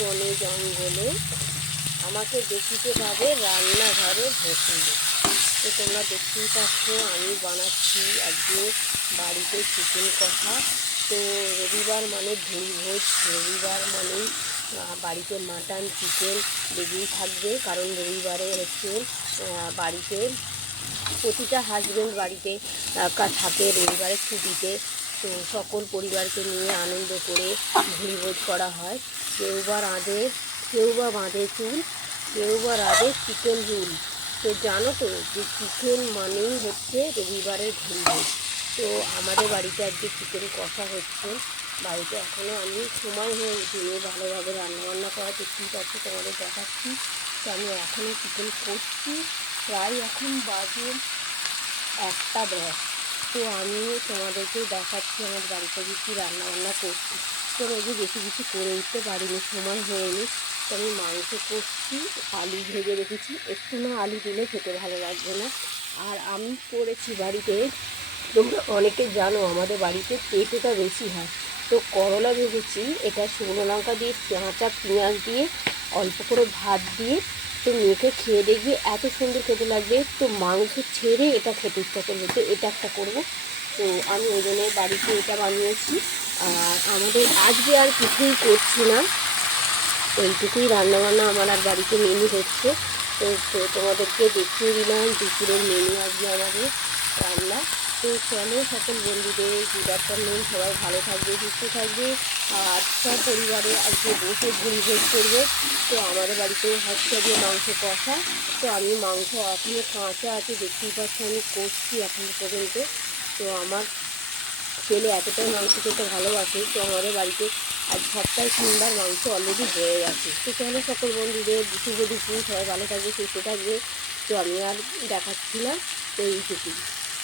বনে জঙ্গলে আমাকে দেখিতে পাবে রান্নাঘরে ঢুকলে। তো তোমরা দেখতেই পাচ্ছ আমি বানাচ্ছি আজকে বাড়িতে চিকেন কষা। তো রবিবার মানে ভোজ, রবিবার মানেই বাড়িতে মাটন চিকেন লেগেই থাকবে, কারণ রবিবারে হচ্ছে বাড়িতে প্রতিটা হাজব্যান্ড বাড়িতে থাকে রবিবারের ছুটিতে। তো সকল পরিবারকে নিয়ে আনন্দ করে ভোজ করা হয়। কেউ বা বাঁধে চুল, কেউ বা রাঁধে চিকেন রুল। তো জানো তো যে চিকেন মানেই হচ্ছে রবিবারের ভোজ। তো আমাদের বাড়িতে আজকে চিকেন কষা হচ্ছে। বাড়িতে এখনও আমি সময় হয়ে উঠিনি ভালোভাবে রান্নাবান্না করা, দেখতেই পাচ্ছি, তোমাদের দেখাচ্ছি। তো আমি এখনও চিকেন করছি, প্রায় এখন বাজে 1:10। তো আমি তোমাদেরকে দেখাচ্ছি আমার বাড়িতে কী রান্নাবান্না করছি। তো রোজে বেশি কিছু করে উঠতে পারিনি, সময় হয়নি। তো আমি মাংস করছি, আলু ভেজে রেখেছি, একটু না আলু দিলে খেতে ভালো লাগবে না। আর আমি করেছি বাড়িতে, তোমরা অনেকে জানো আমাদের বাড়িতে পেঁপেটা বেশি হয়। তো করলা ভেজেছি, এটা শুকনো লঙ্কা দিয়ে কাঁচা পেঁয়াজ দিয়ে অল্প করে ভাত দিয়ে তো মেখে খেয়ে দেখবি এত সুন্দর খেতে লাগবে। তো মাংস ছেড়ে এটা খেতে ইচ্ছা করবে, তো এটা একটা করবো। তো আমি ওই জন্য বাড়িতে এটা বানিয়েছি। আর আমাদের আজকে আর কিছুই করছি না, এইটুকুই রান্নাবান্না আমার আর বাড়িতে মেনু হচ্ছে। তো তোমাদেরকে দেখিয়ে দিলাম দুপুরের মেনু আজকে আমাদের রান্না। তো চলো সকল বন্ধুদের গুড আফটারনুন, সবাই ভালো থাকবে, সুস্থ থাকবে। আর সব পরিবারে আজকে বসে ভোজ করবে। তো আমাদের বাড়িতেও হচ্ছে দিয়ে মাংস কষা। তো আমি মাংস এখনও কাঁচা আছে, দেখতেই পাচ্ছি আমি করছি এখনো পর্যন্ত। তো আমার ছেলে এতটাই মাংস খেতে ভালোবাসে, তো আমাদের বাড়িতে আজ সপ্তাহে 3বার মাংস অলরেডি হয়ে গেছে। তো চলো সকল বন্ধুদের শুভ দুপুর, সবাই ভালো থাকবে, সুস্থ থাকবে। তো আমি আর দেখাচ্ছি না, তো এইটুকুই।